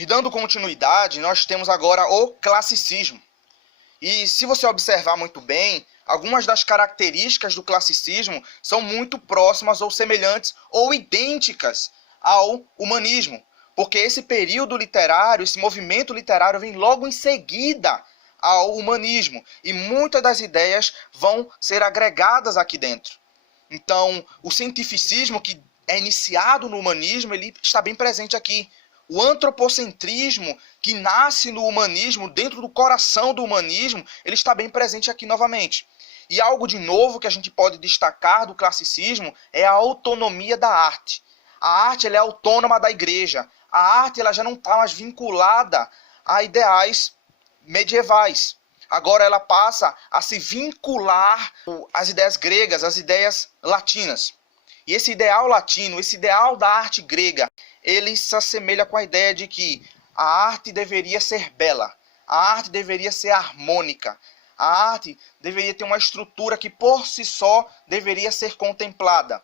E dando continuidade, nós temos agora o classicismo. E se você observar muito bem, algumas das características do classicismo são muito próximas ou semelhantes ou idênticas ao humanismo. Porque esse período literário, esse movimento literário vem logo em seguida ao humanismo. E muitas das ideias vão ser agregadas aqui dentro. Então, o cientificismo que é iniciado no humanismo, ele está bem presente aqui. O antropocentrismo, que nasce no humanismo, dentro do coração do humanismo, ele está bem presente aqui novamente. E algo de novo que a gente pode destacar do classicismo é a autonomia da arte. A arte ela é autônoma da igreja. A arte ela já não está mais vinculada a ideais medievais. Agora ela passa a se vincular às ideias gregas, às ideias latinas. E esse ideal latino, esse ideal da arte grega, ele se assemelha com a ideia de que a arte deveria ser bela, a arte deveria ser harmônica, a arte deveria ter uma estrutura que por si só deveria ser contemplada.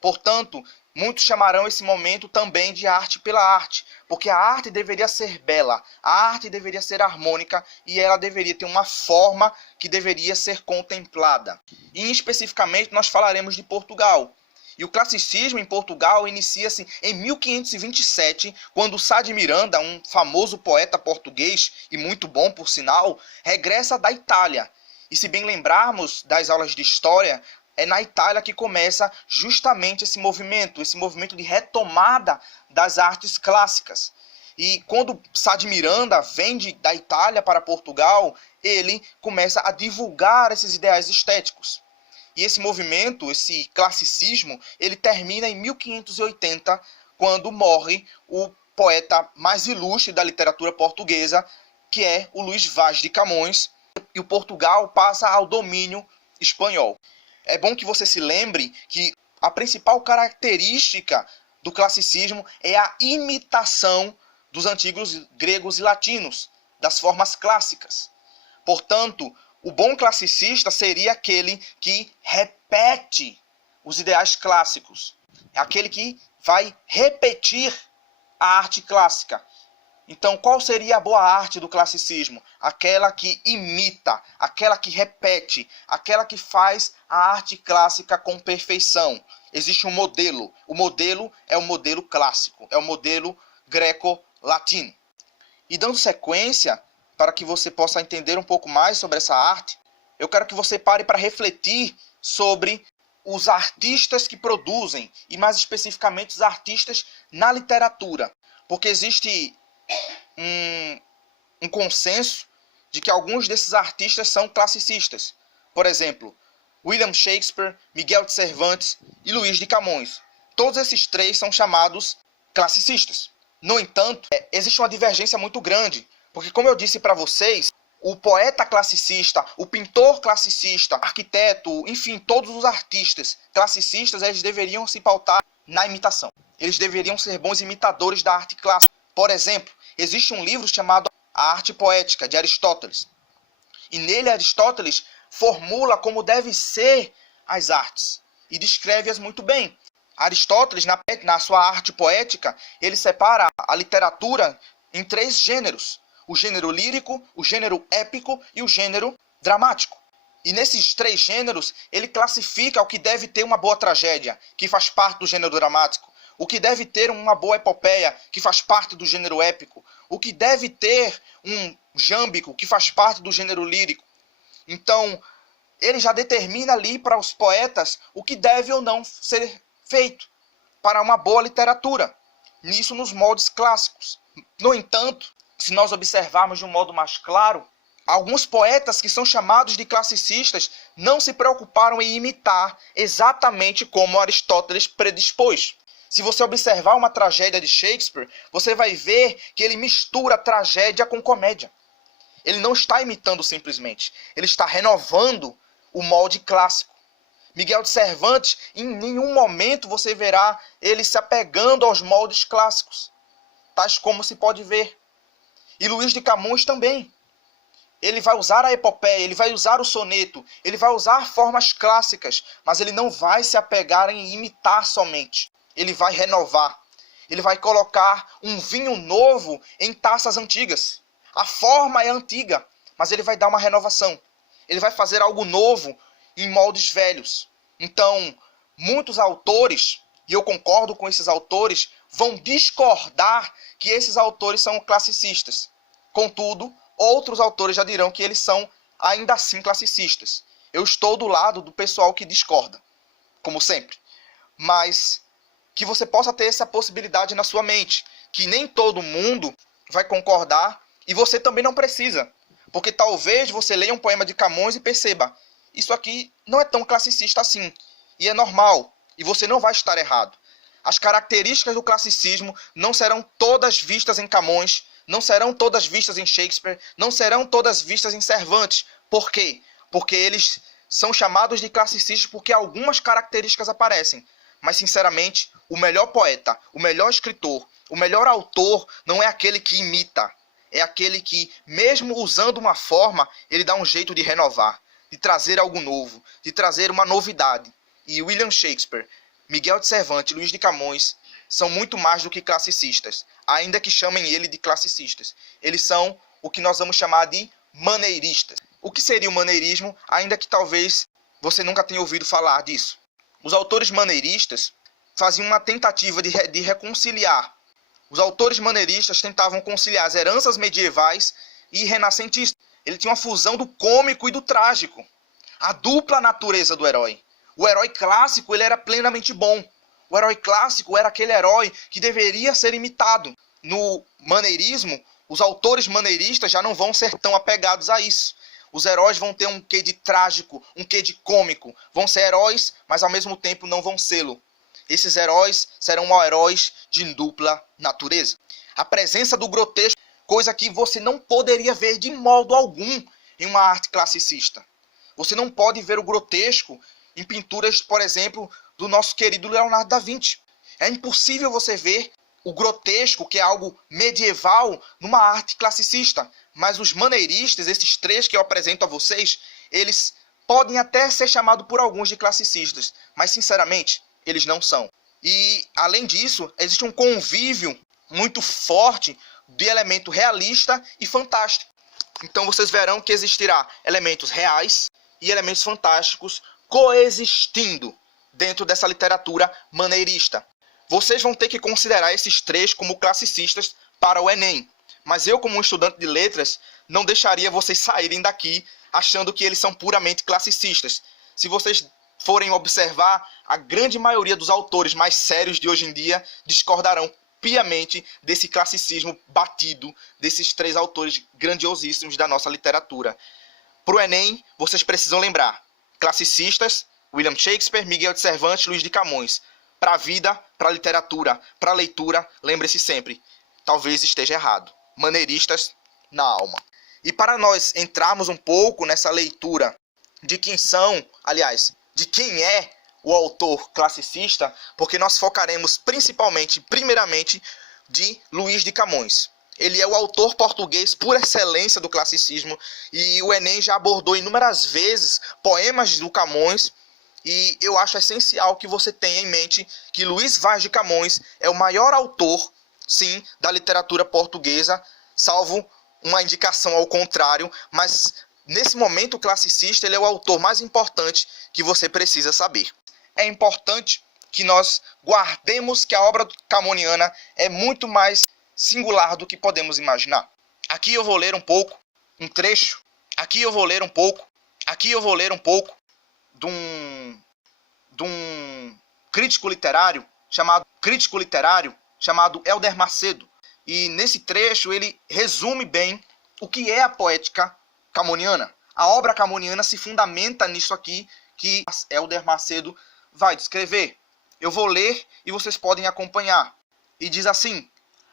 Portanto, muitos chamarão esse momento também de arte pela arte, porque a arte deveria ser bela, a arte deveria ser harmônica e ela deveria ter uma forma que deveria ser contemplada. E especificamente nós falaremos de Portugal. E o classicismo em Portugal inicia-se em 1527, quando Sá de Miranda, um famoso poeta português, e muito bom por sinal, regressa da Itália. E se bem lembrarmos das aulas de história, é na Itália que começa justamente esse movimento de retomada das artes clássicas. E quando Sá de Miranda vem da Itália para Portugal, ele começa a divulgar esses ideais estéticos. E esse movimento, esse classicismo, ele termina em 1580, quando morre o poeta mais ilustre da literatura portuguesa, que é o Luís Vaz de Camões, e o Portugal passa ao domínio espanhol. É bom que você se lembre que a principal característica do classicismo é a imitação dos antigos gregos e latinos, das formas clássicas. Portanto, o bom classicista seria aquele que repete os ideais clássicos. É aquele que vai repetir a arte clássica. Então, qual seria a boa arte do classicismo? Aquela que imita, aquela que repete, aquela que faz a arte clássica com perfeição. Existe um modelo. O modelo é o modelo clássico, é o modelo greco-latino. E dando sequência, para que você possa entender um pouco mais sobre essa arte, eu quero que você pare para refletir sobre os artistas que produzem, e mais especificamente os artistas na literatura. Porque existe um consenso de que alguns desses artistas são classicistas. Por exemplo, William Shakespeare, Miguel de Cervantes e Luís de Camões. Todos esses três são chamados classicistas. No entanto, existe uma divergência muito grande, porque como eu disse para vocês, o poeta classicista, o pintor classicista, arquiteto, enfim, todos os artistas classicistas, eles deveriam se pautar na imitação. Eles deveriam ser bons imitadores da arte clássica. Por exemplo, existe um livro chamado A Arte Poética, de Aristóteles. E nele Aristóteles formula como devem ser as artes e descreve-as muito bem. Aristóteles, na sua arte poética, ele separa a literatura em 3 gêneros. O gênero lírico, o gênero épico e o gênero dramático. E nesses 3 gêneros, ele classifica o que deve ter uma boa tragédia, que faz parte do gênero dramático. O que deve ter uma boa epopeia, que faz parte do gênero épico. O que deve ter um jâmbico, que faz parte do gênero lírico. Então, ele já determina ali para os poetas o que deve ou não ser feito para uma boa literatura. Nisso nos moldes clássicos. No entanto, se nós observarmos de um modo mais claro, alguns poetas que são chamados de classicistas não se preocuparam em imitar exatamente como Aristóteles predispôs. Se você observar uma tragédia de Shakespeare, você vai ver que ele mistura tragédia com comédia. Ele não está imitando simplesmente, ele está renovando o molde clássico. Miguel de Cervantes, em nenhum momento você verá ele se apegando aos moldes clássicos, tais como se pode ver. E Luís de Camões também. Ele vai usar a epopeia, ele vai usar o soneto, ele vai usar formas clássicas, mas ele não vai se apegar em imitar somente. Ele vai renovar. Ele vai colocar um vinho novo em taças antigas. A forma é antiga, mas ele vai dar uma renovação. Ele vai fazer algo novo em moldes velhos. Então, muitos autores, e eu concordo com esses autores, vão discordar que esses autores são classicistas. Contudo, outros autores já dirão que eles são ainda assim classicistas. Eu estou do lado do pessoal que discorda, como sempre. Mas que você possa ter essa possibilidade na sua mente, que nem todo mundo vai concordar e você também não precisa. Porque talvez você leia um poema de Camões e perceba, isso aqui não é tão classicista assim, e é normal, e você não vai estar errado. As características do classicismo não serão todas vistas em Camões, não serão todas vistas em Shakespeare, não serão todas vistas em Cervantes. Por quê? Porque eles são chamados de classicistas porque algumas características aparecem. Mas, sinceramente, o melhor poeta, o melhor escritor, o melhor autor não é aquele que imita. É aquele que, mesmo usando uma forma, ele dá um jeito de renovar, de trazer algo novo, de trazer uma novidade. E William Shakespeare, Miguel de Cervantes e Luís de Camões são muito mais do que classicistas, ainda que chamem ele de classicistas. Eles são o que nós vamos chamar de maneiristas. O que seria o maneirismo, ainda que talvez você nunca tenha ouvido falar disso? Os autores maneiristas faziam uma tentativa de reconciliar. Os autores maneiristas tentavam conciliar as heranças medievais e renascentistas. Ele tinha uma fusão do cômico e do trágico. A dupla natureza do herói. O herói clássico ele era plenamente bom. O herói clássico era aquele herói que deveria ser imitado. No maneirismo, os autores maneiristas já não vão ser tão apegados a isso. Os heróis vão ter um quê de trágico, um quê de cômico. Vão ser heróis, mas ao mesmo tempo não vão sê-lo. Esses heróis serão heróis de dupla natureza. A presença do grotesco, coisa que você não poderia ver de modo algum em uma arte classicista. Você não pode ver o grotesco em pinturas, por exemplo, do nosso querido Leonardo da Vinci. É impossível você ver o grotesco, que é algo medieval, numa arte classicista. Mas os maneiristas, esses três que eu apresento a vocês, eles podem até ser chamados por alguns de classicistas, mas sinceramente, eles não são. E, além disso, existe um convívio muito forte de elemento realista e fantástico. Então vocês verão que existirá elementos reais e elementos fantásticos coexistindo dentro dessa literatura maneirista. Vocês vão ter que considerar esses três como classicistas para o Enem. Mas eu, como um estudante de letras, não deixaria vocês saírem daqui achando que eles são puramente classicistas. Se vocês forem observar, a grande maioria dos autores mais sérios de hoje em dia discordarão piamente desse classicismo batido desses três autores grandiosíssimos da nossa literatura. Para o Enem, vocês precisam lembrar: classicistas, William Shakespeare, Miguel de Cervantes, Luís de Camões. Para a vida, para a literatura, para a leitura, lembre-se sempre, talvez esteja errado. Maneiristas na alma. E para nós entrarmos um pouco nessa leitura de quem são, aliás, de quem é o autor classicista, porque nós focaremos principalmente, primeiramente, de Luís de Camões. Ele é o autor português por excelência do classicismo e o Enem já abordou inúmeras vezes poemas do Camões. E eu acho essencial que você tenha em mente que Luís Vaz de Camões é o maior autor, sim, da literatura portuguesa, salvo uma indicação ao contrário, mas nesse momento classicista ele é o autor mais importante que você precisa saber. É importante que nós guardemos que a obra camoniana é muito mais singular do que podemos imaginar. Aqui eu vou ler um pouco, um trecho, aqui eu vou ler um pouco de um crítico literário chamado Helder Macedo. E nesse trecho ele resume bem o que é a poética camoniana. A obra camoniana se fundamenta nisso aqui que Helder Macedo vai descrever. Eu vou ler e vocês podem acompanhar. E diz assim: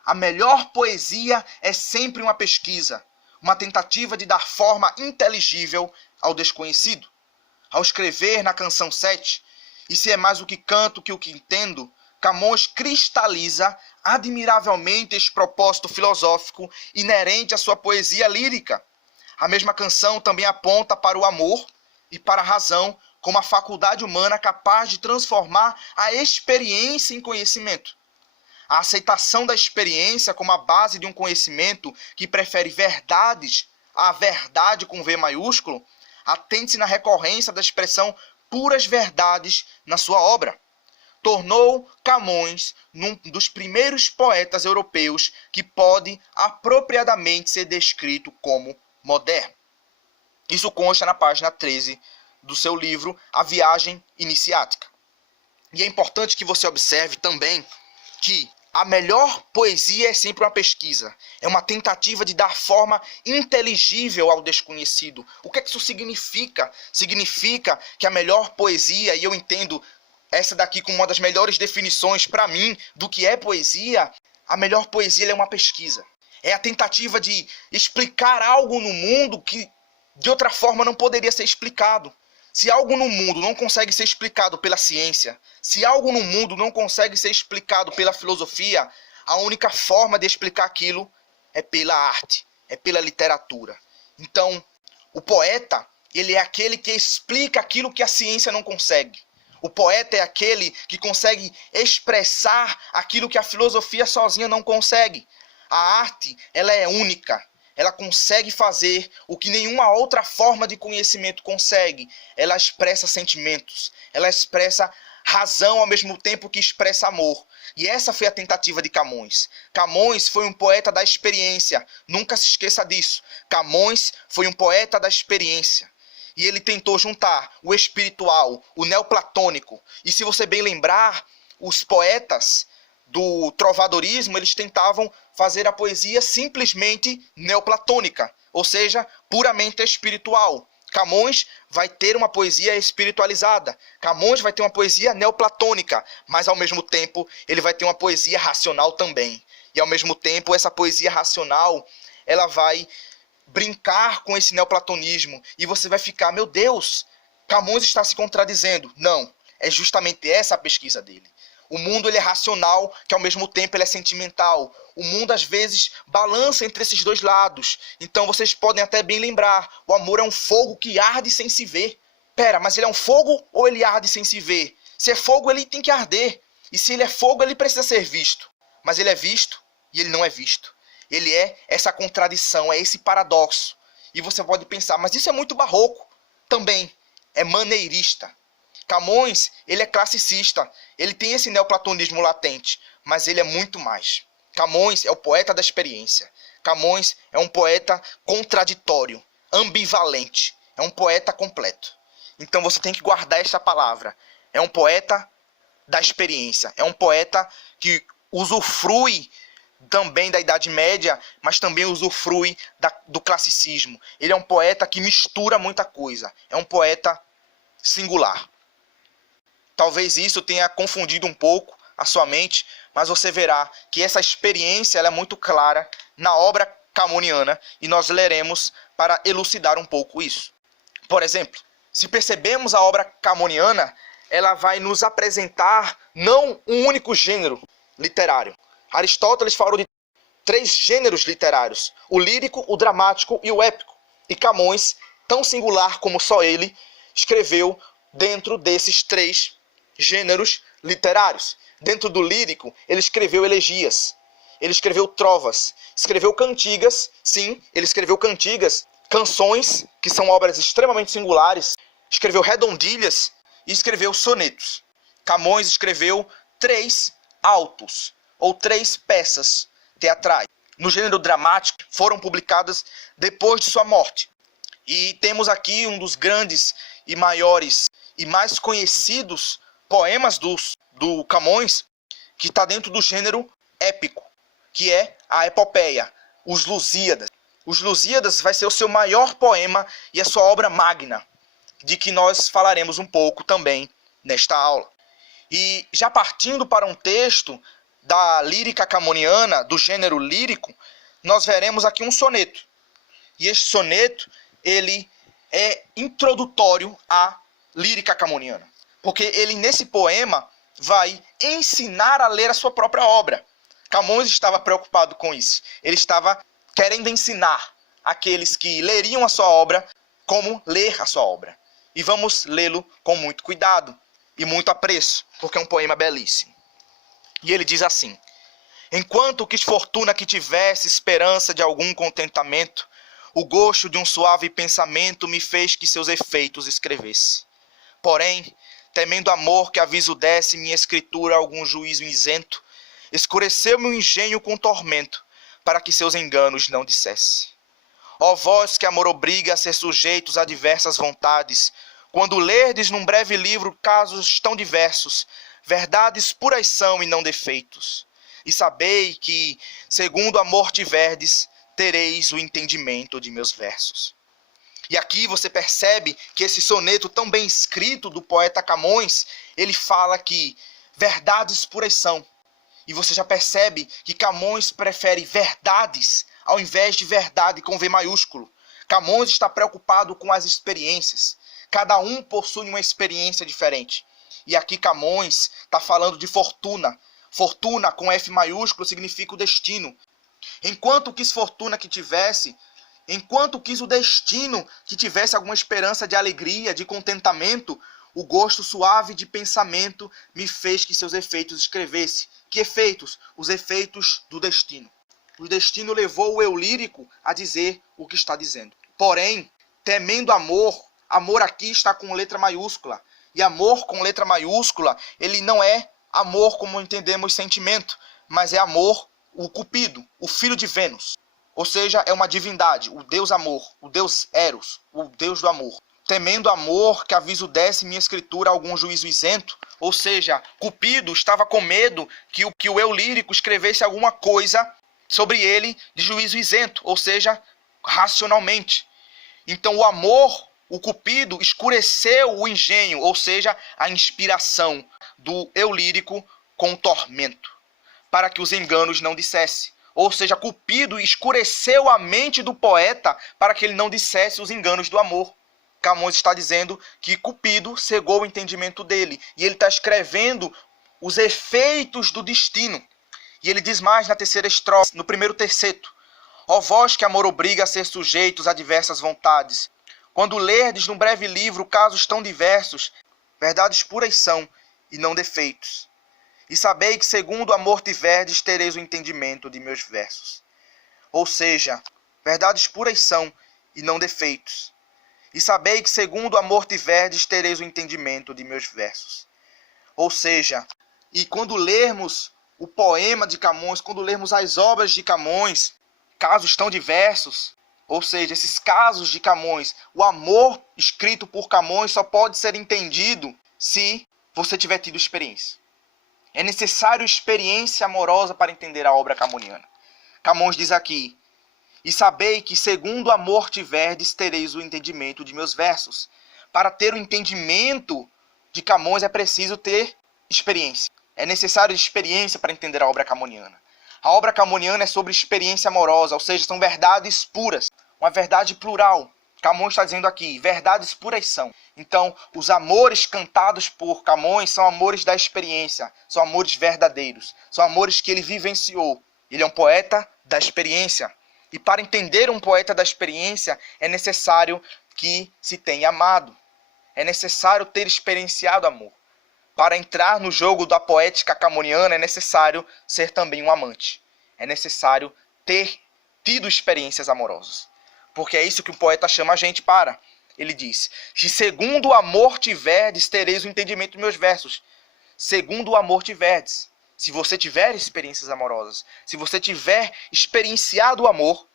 a melhor poesia é sempre uma pesquisa, uma tentativa de dar forma inteligível ao desconhecido. Ao escrever na canção 7, e se é mais o que canto que o que entendo, Camões cristaliza admiravelmente este propósito filosófico inerente à sua poesia lírica. A mesma canção também aponta para o amor e para a razão como a faculdade humana capaz de transformar a experiência em conhecimento. a aceitação da experiência como a base de um conhecimento que prefere verdades à verdade com V maiúsculo, atente-se na recorrência da expressão puras verdades na sua obra. Tornou Camões um dos primeiros poetas europeus que pode apropriadamente ser descrito como moderno. Isso consta na página 13 do seu livro A Viagem Iniciática. E é importante que você observe também que a melhor poesia é sempre uma pesquisa. É uma tentativa de dar forma inteligível ao desconhecido. O que é que isso significa? Significa que a melhor poesia, e eu entendo essa daqui como uma das melhores definições para mim do que é poesia, a melhor poesia é uma pesquisa. É a tentativa de explicar algo no mundo que de outra forma não poderia ser explicado. Se algo no mundo não consegue ser explicado pela ciência, se algo no mundo não consegue ser explicado pela filosofia, a única forma de explicar aquilo é pela arte, é pela literatura. Então, o poeta, ele é aquele que explica aquilo que a ciência não consegue. O poeta é aquele que consegue expressar aquilo que a filosofia sozinha não consegue. A arte, ela é única. Ela consegue fazer o que nenhuma outra forma de conhecimento consegue. Ela expressa sentimentos. Ela expressa razão ao mesmo tempo que expressa amor. E essa foi a tentativa de Camões. Camões foi um poeta da experiência. Nunca se esqueça disso. Camões foi um poeta da experiência. E ele tentou juntar o espiritual, o neoplatônico. E se você bem lembrar, os poetas do trovadorismo, eles tentavam fazer a poesia simplesmente neoplatônica, ou seja, puramente espiritual. Camões vai ter uma poesia espiritualizada. Camões vai ter uma poesia neoplatônica, mas ao mesmo tempo ele vai ter uma poesia racional também. E ao mesmo tempo essa poesia racional, ela vai brincar com esse neoplatonismo e você vai ficar, meu Deus, Camões está se contradizendo. Não, é justamente essa a pesquisa dele. O mundo ele é racional, que ao mesmo tempo ele é sentimental. O mundo às vezes balança entre esses dois lados. Então vocês podem até bem lembrar, o amor é um fogo que arde sem se ver. Pera, mas ele é um fogo ou ele arde sem se ver? Se é fogo, ele tem que arder. E se ele é fogo, ele precisa ser visto. Mas ele é visto e ele não é visto. Ele é essa contradição, é esse paradoxo. E você pode pensar, mas isso é muito barroco. Também é maneirista. Camões, ele é classicista, ele tem esse neoplatonismo latente, mas ele é muito mais. Camões é o poeta da experiência. Camões é um poeta contraditório, ambivalente, é um poeta completo. Então você tem que guardar essa palavra. É um poeta da experiência, é um poeta que usufrui também da Idade Média, mas também usufrui do classicismo. Ele é um poeta que mistura muita coisa, é um poeta singular. Talvez isso tenha confundido um pouco a sua mente, mas você verá que essa experiência ela é muito clara na obra camoniana e nós leremos para elucidar um pouco isso. Por exemplo, se percebemos a obra camoniana, ela vai nos apresentar não um único gênero literário. Aristóteles falou de 3 gêneros literários, o lírico, o dramático e o épico. E Camões, tão singular como só ele, escreveu dentro desses 3 gêneros literários. Dentro do lírico, ele escreveu elegias, ele escreveu trovas, escreveu cantigas, sim, ele escreveu cantigas, canções, que são obras extremamente singulares, escreveu redondilhas e escreveu sonetos. Camões escreveu 3 autos, ou 3 peças teatrais. No gênero dramático, foram publicadas depois de sua morte. E temos aqui um dos grandes e maiores e mais conhecidos poemas do Camões, que está dentro do gênero épico, que é a epopeia, os Lusíadas. Os Lusíadas vai ser o seu maior poema e a sua obra magna, de que nós falaremos um pouco também nesta aula. E já partindo para um texto da lírica camoniana, do gênero lírico, nós veremos aqui um soneto. E este soneto, ele é introdutório à lírica camoniana. Porque ele, nesse poema, vai ensinar a ler a sua própria obra. Camões estava preocupado com isso. Ele estava querendo ensinar aqueles que leriam a sua obra como ler a sua obra. E vamos lê-lo com muito cuidado e muito apreço, porque é um poema belíssimo. E ele diz assim: Enquanto quis fortuna que tivesse esperança de algum contentamento, o gosto de um suave pensamento me fez que seus efeitos escrevesse. Porém, temendo amor que aviso desse minha escritura a algum juízo isento, escureceu meu engenho com tormento, para que seus enganos não dissesse. Ó vós que amor obriga a ser sujeitos a diversas vontades, quando lerdes num breve livro casos tão diversos, verdades puras são e não defeitos. E sabei que, segundo amor tiverdes, tereis o entendimento de meus versos. E aqui você percebe que esse soneto tão bem escrito do poeta Camões, ele fala que verdades puras são. E você já percebe que Camões prefere verdades ao invés de verdade com V maiúsculo. Camões está preocupado com as experiências. Cada um possui uma experiência diferente. E aqui Camões está falando de fortuna. Fortuna com F maiúsculo significa o destino. Enquanto quis fortuna que tivesse, enquanto quis o destino que tivesse alguma esperança de alegria, de contentamento, o gosto suave de pensamento me fez que seus efeitos escrevesse. Que efeitos? Os efeitos do destino. O destino levou o eu lírico a dizer o que está dizendo. Porém, temendo amor, amor aqui está com letra maiúscula. E amor com letra maiúscula, ele não é amor como entendemos sentimento, mas é amor, o Cupido, o filho de Vênus. Ou seja, é uma divindade, o deus amor, o deus Eros, o deus do amor. Temendo amor, que aviso desse minha escritura a algum juízo isento. Ou seja, Cupido estava com medo que o eu lírico escrevesse alguma coisa sobre ele de juízo isento, ou seja, racionalmente. Então o amor, o Cupido, escureceu o engenho, ou seja, a inspiração do eu lírico com o tormento, para que os enganos não dissesse. Ou seja, Cupido escureceu a mente do poeta para que ele não dissesse os enganos do amor. Camões está dizendo que Cupido cegou o entendimento dele. E ele está escrevendo os efeitos do destino. E ele diz mais na terceira estrofe, no primeiro terceto. Ó vós que amor obriga a ser sujeitos a diversas vontades. Quando lerdes num breve livro casos tão diversos, verdades puras são e não defeitos. E sabei que segundo amor tiverdes, tereis o entendimento de meus versos. Ou seja, verdades puras são e não defeitos. E sabei que segundo amor tiverdes, tereis o entendimento de meus versos. Ou seja, e quando lermos o poema de Camões, quando lermos as obras de Camões, casos tão diversos, ou seja, esses casos de Camões, o amor escrito por Camões só pode ser entendido se você tiver tido experiência. É necessário experiência amorosa para entender a obra camoniana. Camões diz aqui, e sabei que segundo amor tiverdes, tereis o entendimento de meus versos. Para ter o entendimento de Camões é preciso ter experiência. É necessário experiência para entender a obra camoniana. A obra camoniana é sobre experiência amorosa, ou seja, são verdades puras, uma verdade plural. Camões está dizendo aqui, verdades puras são. Então, os amores cantados por Camões são amores da experiência, são amores verdadeiros, são amores que ele vivenciou. Ele é um poeta da experiência. E para entender um poeta da experiência, é necessário que se tenha amado. É necessário ter experienciado amor. Para entrar no jogo da poética camoniana, é necessário ser também um amante. É necessário ter tido experiências amorosas. Porque é isso que o poeta chama a gente para. Ele diz, se segundo o amor tiverdes, tereis o entendimento dos meus versos. Segundo o amor tiverdes. Se você tiver experiências amorosas, se você tiver experienciado o amor,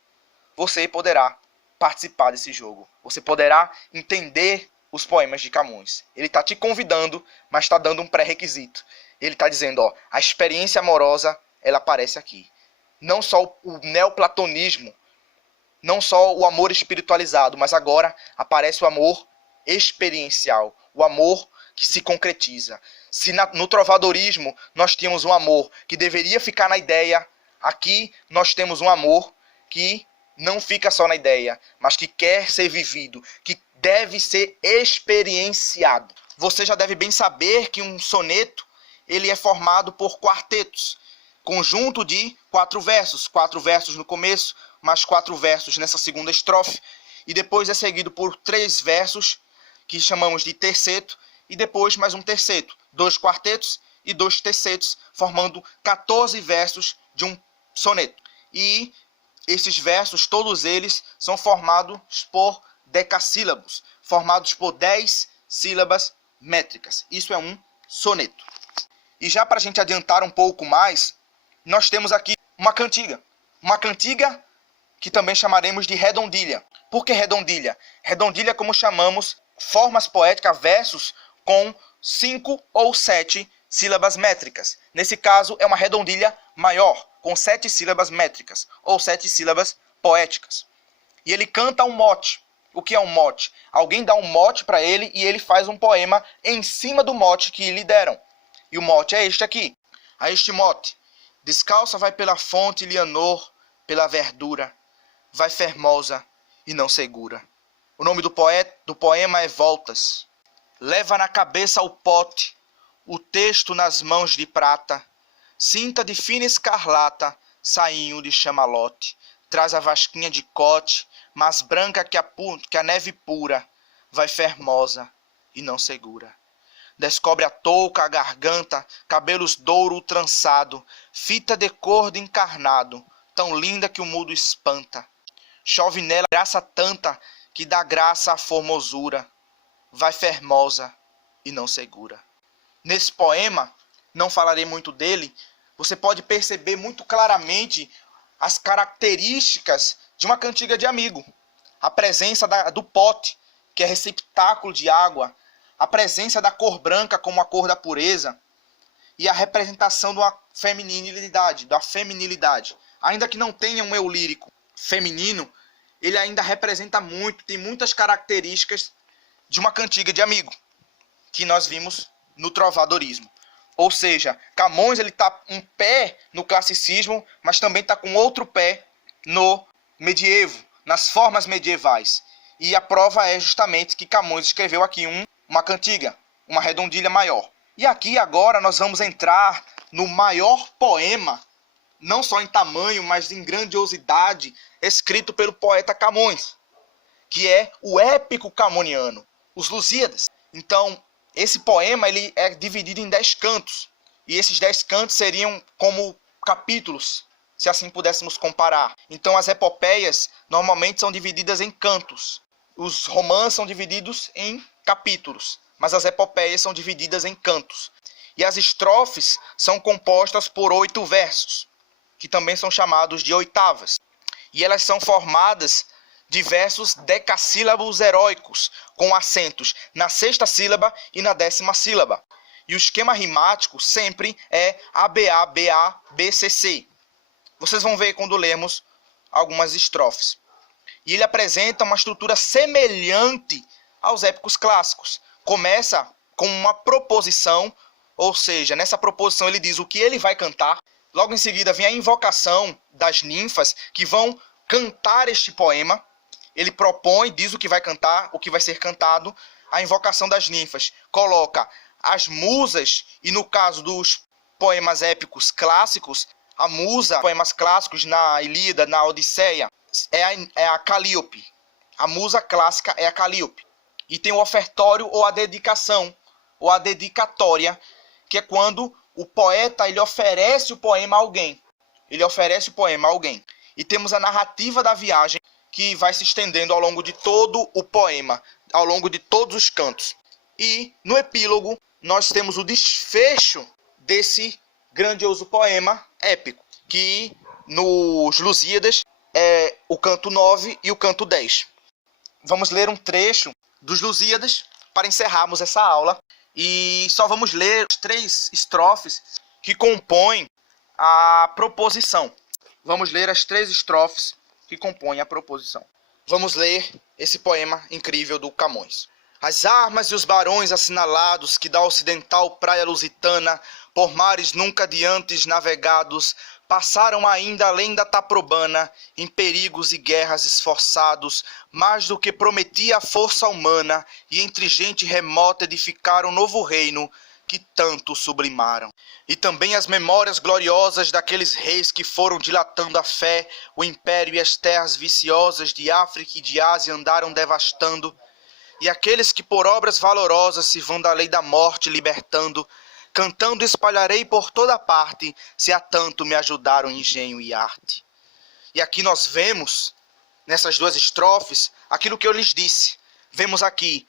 você poderá participar desse jogo. Você poderá entender os poemas de Camões. Ele está te convidando, mas está dando um pré-requisito. Ele está dizendo, ó, a experiência amorosa, ela aparece aqui. Não só o neoplatonismo, não só o amor espiritualizado, mas agora aparece o amor experiencial, o amor que se concretiza. Se no trovadorismo nós tínhamos um amor que deveria ficar na ideia, aqui nós temos um amor que não fica só na ideia, mas que quer ser vivido, que deve ser experienciado. Você já deve bem saber que um soneto ele é formado por quartetos, conjunto de 4 versos no começo, mais 4 versos nessa segunda estrofe, e depois é seguido por 3 versos, que chamamos de terceto, e depois mais um terceto, 2 quartetos e 2 tercetos, formando 14 versos de um soneto. E esses versos, todos eles, são formados por decassílabos, formados por 10 sílabas métricas. Isso é um soneto. E já para a gente adiantar um pouco mais, nós temos aqui uma cantiga. Uma cantiga que também chamaremos de redondilha. Por que redondilha? Redondilha, como chamamos, formas poéticas, versos com 5 ou 7 sílabas métricas. Nesse caso, é uma redondilha maior, com 7 sílabas métricas, ou 7 sílabas poéticas. E ele canta um mote. O que é um mote? Alguém dá um mote para ele e ele faz um poema em cima do mote que lhe deram. E o mote é este aqui. A este mote. Descalça vai pela fonte, Lianor, pela verdura. Vai fermosa e não segura. O nome do poema é Voltas. Leva na cabeça o pote, o texto nas mãos de prata. Cinta de fina escarlata, sainho de chamalote. Traz a vasquinha de cote, mais branca que a neve pura. Vai fermosa e não segura. Descobre a touca, a garganta, cabelos douro trançado, fita de cor de encarnado, tão linda que o mudo espanta. Chove nela graça tanta, que dá graça à formosura. Vai fermosa e não segura. Nesse poema, não falarei muito dele, você pode perceber muito claramente as características de uma cantiga de amigo. A presença do pote, que é receptáculo de água, a presença da cor branca como a cor da pureza e a representação da feminilidade. Ainda que não tenha um eu lírico feminino, ele ainda representa muito, tem muitas características de uma cantiga de amigo, que nós vimos no trovadorismo. Ou seja, Camões está um pé no classicismo, mas também está com outro pé no medievo, nas formas medievais. E a prova é justamente que Camões escreveu aqui uma cantiga, uma redondilha maior. E aqui agora nós vamos entrar no maior poema, não só em tamanho, mas em grandiosidade, escrito pelo poeta Camões, que é o épico camoniano, os Lusíadas. Então, esse poema ele é dividido em 10 cantos, e esses 10 cantos seriam como capítulos, se assim pudéssemos comparar. Então, as epopeias normalmente são divididas em cantos. Os romances são divididos em capítulos, mas as epopeias são divididas em cantos. E as estrofes são compostas por 8 versos, que também são chamados de oitavas. E elas são formadas de versos decassílabos heróicos, com acentos na 6ª sílaba e na 10ª sílaba. E o esquema rimático sempre é ABA, BA, BCC. Vocês vão ver quando lermos algumas estrofes. E ele apresenta uma estrutura semelhante aos épicos clássicos. Começa com uma proposição, ou seja, nessa proposição ele diz o que ele vai cantar. Logo em seguida vem a invocação das ninfas que vão cantar este poema. Ele propõe, diz o que vai cantar, o que vai ser cantado. A invocação das ninfas coloca as musas, e no caso dos poemas épicos clássicos, a musa, poemas clássicos na Ilíada, na Odisseia, é a Calíope. A musa clássica é a Calíope. E tem o ofertório ou a dedicação, ou a dedicatória, que é quando o poeta ele oferece o poema a alguém. Ele oferece o poema a alguém. E temos a narrativa da viagem, que vai se estendendo ao longo de todo o poema, ao longo de todos os cantos. E no epílogo, nós temos o desfecho desse grandioso poema épico, que nos Lusíadas é o canto 9 e o canto 10. Vamos ler um trecho dos Lusíadas para encerrarmos essa aula. E só vamos ler as 3 estrofes que compõem a proposição. Vamos ler as 3 estrofes que compõem a proposição. Vamos ler esse poema incrível do Camões. As armas e os barões assinalados que da ocidental praia lusitana, por mares nunca de antes navegados, passaram ainda além da Taprobana, em perigos e guerras esforçados, mais do que prometia a força humana, e entre gente remota edificaram um novo reino, que tanto sublimaram. E também as memórias gloriosas daqueles reis que foram dilatando a fé, o império e as terras viciosas de África e de Ásia andaram devastando, e aqueles que por obras valorosas se vão da lei da morte libertando, Cantando espalharei por toda parte, se há tanto me ajudaram engenho e arte. E aqui nós vemos, nessas duas estrofes, aquilo que eu lhes disse. Vemos aqui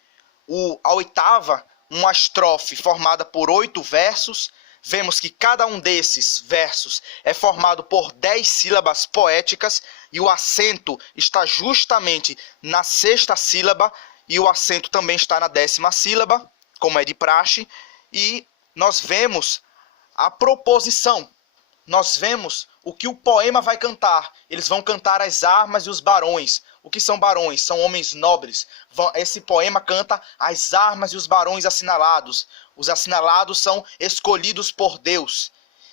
a oitava, uma estrofe formada por 8 versos. Vemos que cada um desses versos é formado por 10 sílabas poéticas e o acento está justamente na 6ª sílaba e o acento também está na 10ª sílaba, como é de praxe. E nós vemos a proposição. Nós vemos o que o poema vai cantar. Eles vão cantar as armas e os barões. O que são barões? São homens nobres. Esse poema canta as armas e os barões assinalados. Os assinalados são escolhidos por Deus.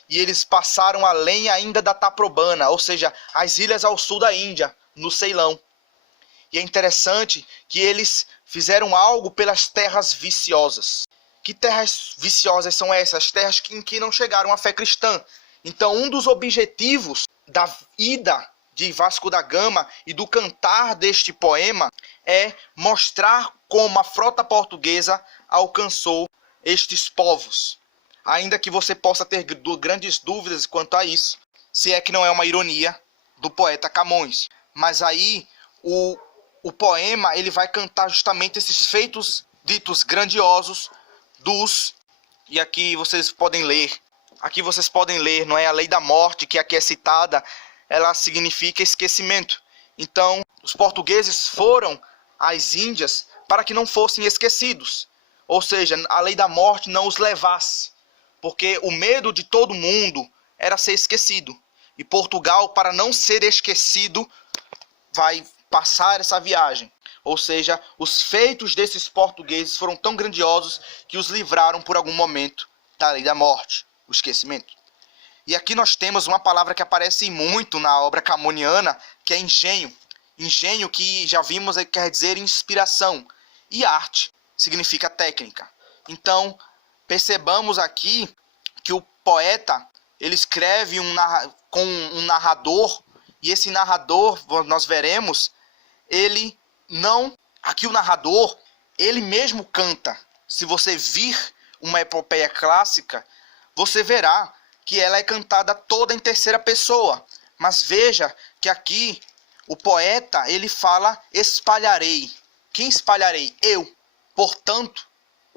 E eles passaram além ainda da Taprobana, ou seja, as ilhas ao sul da Índia, no Ceilão. E é interessante que eles fizeram algo pelas terras viciosas. Que terras viciosas são essas? Terras em que não chegaram à fé cristã. Então, um dos objetivos da ida de Vasco da Gama e do cantar deste poema é mostrar como a frota portuguesa alcançou estes povos. Ainda que você possa ter grandes dúvidas quanto a isso, se é que não é uma ironia do poeta Camões. Mas aí, o poema ele vai cantar justamente esses feitos ditos grandiosos e aqui vocês podem ler. Aqui vocês podem ler, não é? A lei da morte, que aqui é citada, ela significa esquecimento. Então, os portugueses foram às Índias para que não fossem esquecidos. Ou seja, a lei da morte não os levasse. Porque o medo de todo mundo era ser esquecido. E Portugal, para não ser esquecido, vai passar essa viagem. Ou seja, os feitos desses portugueses foram tão grandiosos que os livraram por algum momento da lei da morte. O esquecimento. E aqui nós temos uma palavra que aparece muito na obra camoniana, que é engenho. Engenho, que já vimos, quer dizer inspiração. E arte significa técnica. Então, percebamos aqui que o poeta, ele escreve com um narrador, e esse narrador, nós veremos, ele não... Aqui o narrador, ele mesmo canta. Se você vir uma epopeia clássica, você verá que ela é cantada toda em terceira pessoa. Mas veja que aqui o poeta, ele fala espalharei. Quem espalharei? Eu. Portanto,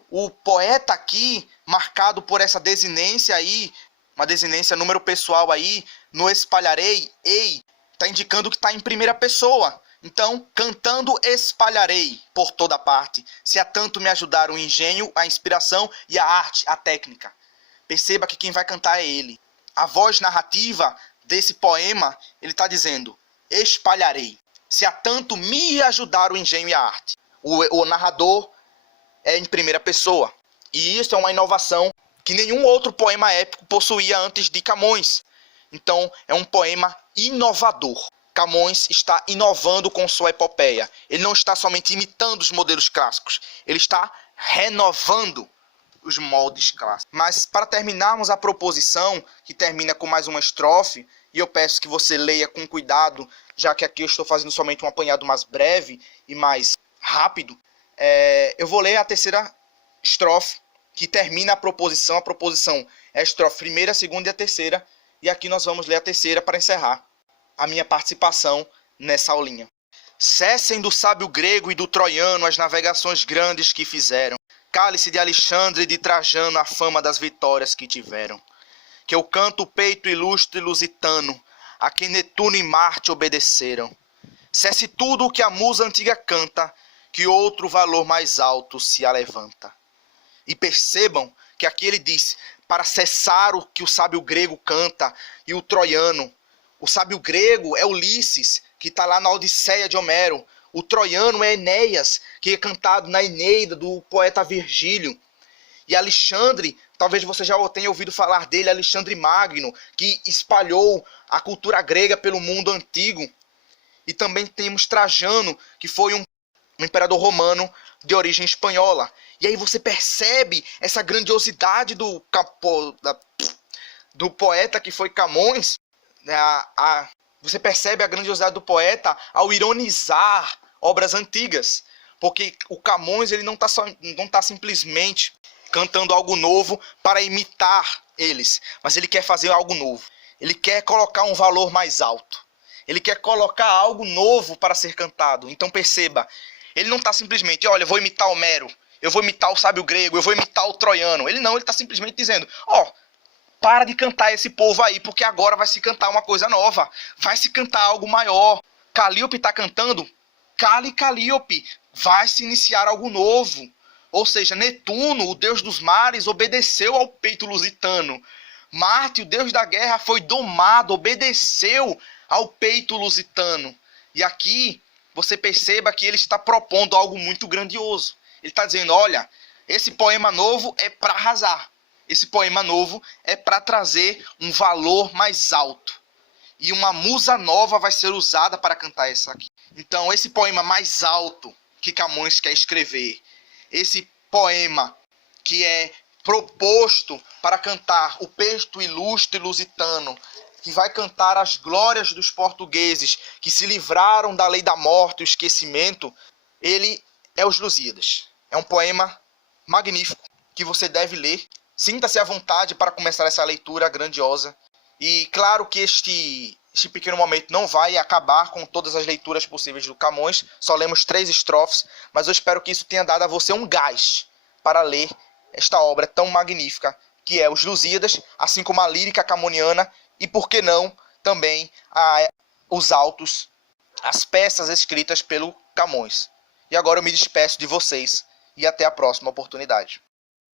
o poeta aqui, marcado por essa desinência aí, uma desinência número pessoal aí, no espalharei, ei, está indicando que está em primeira pessoa. Então, cantando espalharei por toda parte, se há tanto me ajudar o engenho, a inspiração e a arte, a técnica. Perceba que quem vai cantar é ele. A voz narrativa desse poema, ele está dizendo, espalharei, se há tanto me ajudar o engenho e a arte. O narrador é em primeira pessoa. E isso é uma inovação que nenhum outro poema épico possuía antes de Camões. Então, é um poema inovador. Camões está inovando com sua epopeia. Ele não está somente imitando os modelos clássicos, ele está renovando os moldes clássicos. Mas para terminarmos a proposição, que termina com mais uma estrofe, e eu peço que você leia com cuidado, já que aqui eu estou fazendo somente um apanhado mais breve e mais rápido, eu vou ler a terceira estrofe, que termina a proposição. A proposição é a estrofe primeira, segunda e a terceira, e aqui nós vamos ler a terceira para encerrar a minha participação nessa aulinha. Cessem do sábio grego e do troiano as navegações grandes que fizeram. Cale-se de Alexandre e de Trajano a fama das vitórias que tiveram. Que eu canto o peito ilustre lusitano, a quem Netuno e Marte obedeceram. Cesse tudo o que a musa antiga canta, que outro valor mais alto se alevanta. E percebam que aqui ele diz, para cessar o que o sábio grego canta e o troiano. O sábio grego é Ulisses, que está lá na Odisseia de Homero. O troiano é Enéas, que é cantado na Eneida, do poeta Virgílio. E Alexandre, talvez você já tenha ouvido falar dele, Alexandre Magno, que espalhou a cultura grega pelo mundo antigo. E também temos Trajano, que foi um imperador romano de origem espanhola. E aí você percebe essa grandiosidade do poeta que foi Camões. Você percebe a grandiosidade do poeta ao ironizar obras antigas. Porque o Camões ele não está simplesmente cantando algo novo para imitar eles, mas ele quer fazer algo novo. Ele quer colocar um valor mais alto. Ele quer colocar algo novo para ser cantado. Então perceba, ele não está simplesmente, olha, eu vou imitar Homero, eu vou imitar o sábio grego, eu vou imitar o troiano. Ele está simplesmente dizendo, para de cantar esse povo aí, porque agora vai se cantar uma coisa nova. Vai se cantar algo maior. Calíope está cantando, cale Calíope, vai se iniciar algo novo. Ou seja, Netuno, o deus dos mares, obedeceu ao peito lusitano. Marte, o deus da guerra, foi domado, obedeceu ao peito lusitano. E aqui você perceba que ele está propondo algo muito grandioso. Ele está dizendo, olha, esse poema novo é para arrasar. Esse poema novo é para trazer um valor mais alto. E uma musa nova vai ser usada para cantar essa aqui. Então, esse poema mais alto que Camões quer escrever, esse poema que é proposto para cantar o peito ilustre lusitano, que vai cantar as glórias dos portugueses que se livraram da lei da morte e o esquecimento, ele é Os Lusíadas. É um poema magnífico que você deve ler. Sinta-se à vontade para começar essa leitura grandiosa. E claro que este pequeno momento não vai acabar com todas as leituras possíveis do Camões. Só lemos 3 estrofes, mas eu espero que isso tenha dado a você um gás para ler esta obra tão magnífica que é Os Lusíadas, assim como a lírica camoniana e, por que não, também os autos, as peças escritas pelo Camões. E agora eu me despeço de vocês e até a próxima oportunidade.